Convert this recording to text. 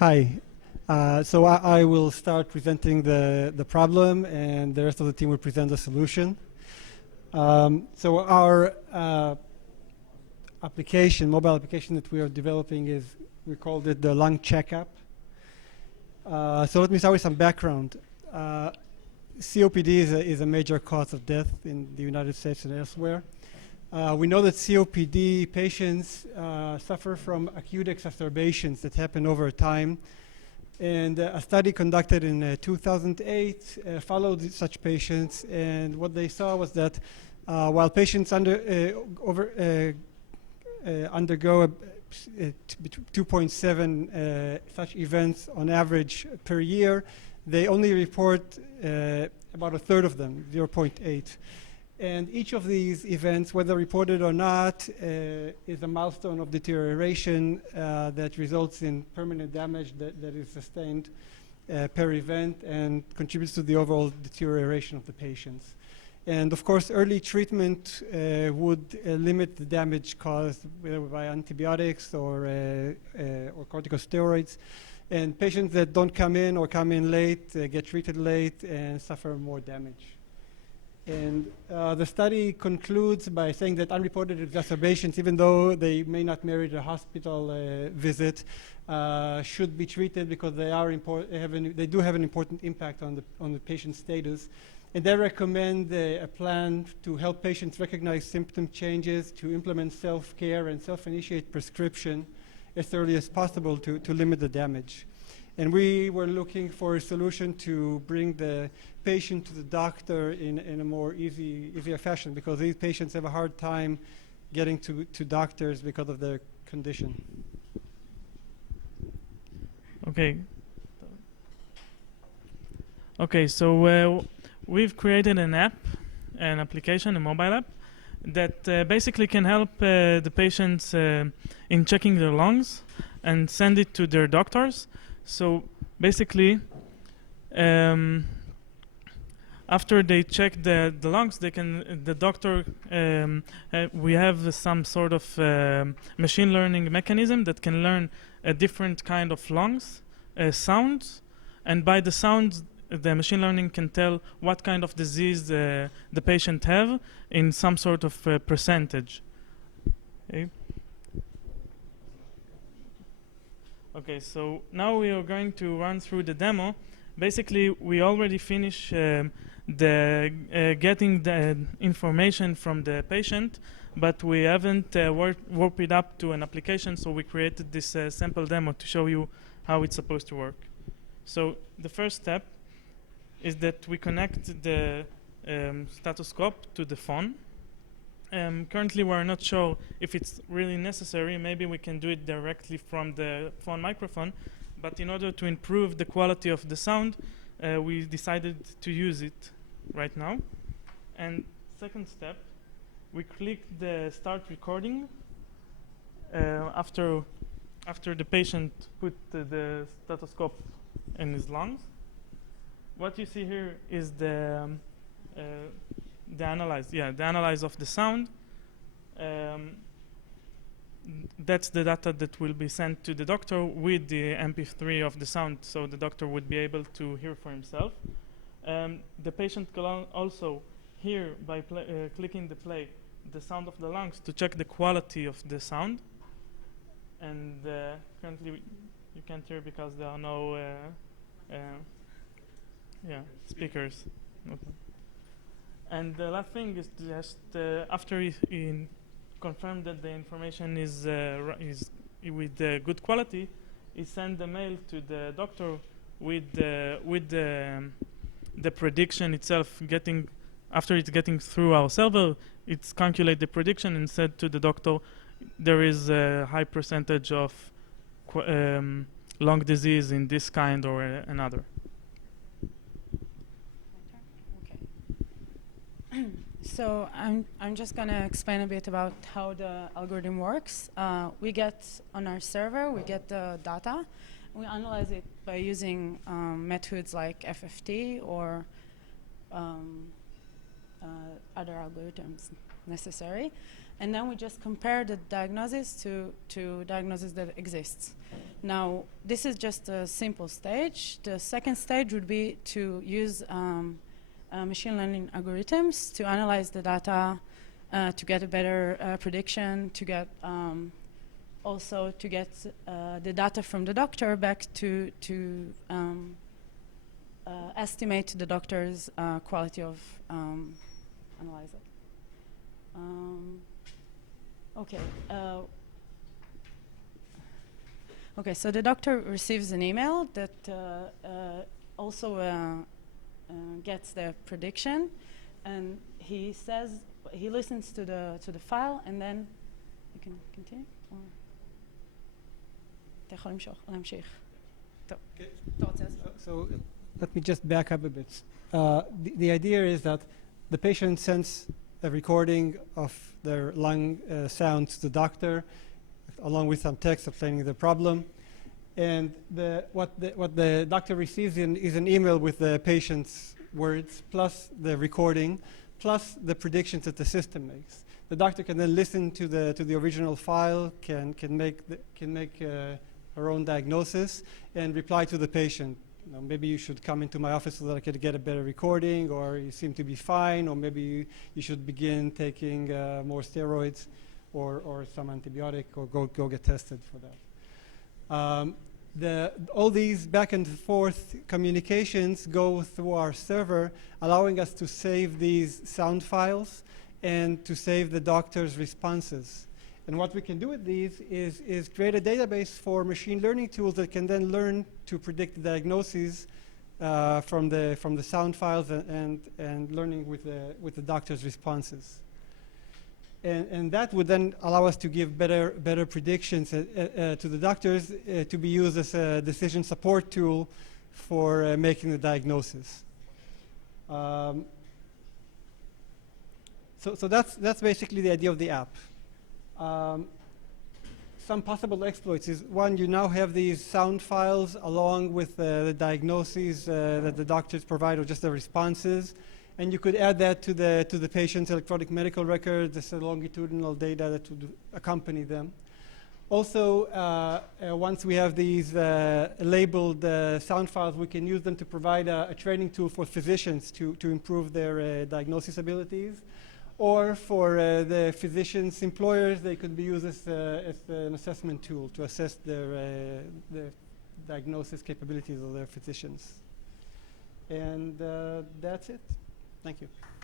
Hi. So I will start presenting the problem, and the rest of the team will present the solution. So our mobile application that we are developing we called it the lung CheckApp. So let me start with some background. COPD is a major cause of death in the United States and elsewhere. We know that COPD patients suffer from acute exacerbations that happen over time. And a study conducted in 2008 followed such patients, and what they saw was that while patients undergo 2.7 such events on average per year, they only report about a third of them, 0.8. And each of these events, whether reported or not, is a milestone of deterioration that results in permanent damage that is sustained per event and contributes to the overall deterioration of the patients. And of course, early treatment would limit the damage caused by antibiotics or corticosteroids. And patients that don't come in or come in late get treated late and suffer more damage. And the study concludes by saying that unreported exacerbations, even though they may not merit a hospital visit, should be treated because they do have an important impact on the patient's status. And they recommend a plan to help patients recognize symptom changes, to implement self-care and self-initiate prescription as early as possible to limit the damage. And we were looking for a solution to bring the patient to the doctor in a more easier fashion, because these patients have a hard time getting to doctors because of their condition. Okay, so we've created an application, a mobile app, that basically can help the patients in checking their lungs and send it to their doctors. So basically, after they check the lungs, we have some sort of machine learning mechanism that can learn a different kind of lungs sounds, and by the sounds, the machine learning can tell what kind of disease the patient have in some sort of percentage. Okay, so now we are going to run through the demo. Basically, we already finished getting the information from the patient, but we haven't warped it up to an application, so we created this sample demo to show you how it's supposed to work. So the first step is that we connect the stethoscope to the phone. Currently, we're not sure if it's really necessary. Maybe we can do it directly from the phone microphone. But in order to improve the quality of the sound, we decided to use it right now. And second step, we click the start recording after the patient put the stethoscope in his lungs. What you see here is the analyze of the sound. That's the data that will be sent to the doctor with the MP3 of the sound, so the doctor would be able to hear for himself. The patient can also hear by clicking the play the sound of the lungs to check the quality of the sound. And currently you can't hear because there are no speakers. Okay. And the last thing is just after he confirmed that the information is with good quality, he send the mail to the doctor with the prediction itself. After it's getting through our server, it's calculate the prediction and said to the doctor there is a high percentage of lung disease in this kind or another. So I'm just going to explain a bit about how the algorithm works. We get on our server, we get the data. We analyze it by using methods like FFT or other algorithms necessary. and then we just compare the diagnosis to diagnosis that exists. Now, this is just a simple stage. The second stage would be to use machine learning algorithms to analyze the data, to get a better prediction, to get also to get the data from the doctor back to estimate the doctor's quality of analysis. Okay. Okay, so the doctor receives an email that also gets the prediction, and he says he listens to the file, and then you can continue. Or אתה יכול להמשיך. טוב. אתה רוצה לעשות? So let me just back up a bit. The idea is that the patient sends a recording of their lung sounds to the doctor, along with some text explaining the problem. And what the doctor receives is an email with the patient's words, plus the recording, plus the predictions that the system makes. The doctor can then listen to the original file, can make her own diagnosis, and reply to the patient. You know, maybe you should come into my office so that I could get a better recording, or you seem to be fine, or maybe you should begin taking more steroids or some antibiotic, or go get tested for that. All these back and forth communications go through our server, allowing us to save these sound files and to save the doctor's responses. And what we can do with these is create a database for machine learning tools that can then learn to predict the diagnoses from the sound files and learning with the doctor's responses. And that would then allow us to give better predictions to the doctors to be used as a decision support tool for making the diagnosis. So that's basically the idea of the app. Some possible exploits is, one, you now have these sound files along with the diagnoses that the doctors provide, or just the responses, and you could add that to the patient's electronic medical record, this longitudinal data that would accompany them. Also, once we have these labeled sound files, we can use them to provide a training tool for physicians to improve their diagnosis abilities. Or for the physicians' employers, they could be used as an assessment tool to assess the diagnosis capabilities of their physicians. And that's it. Thank you.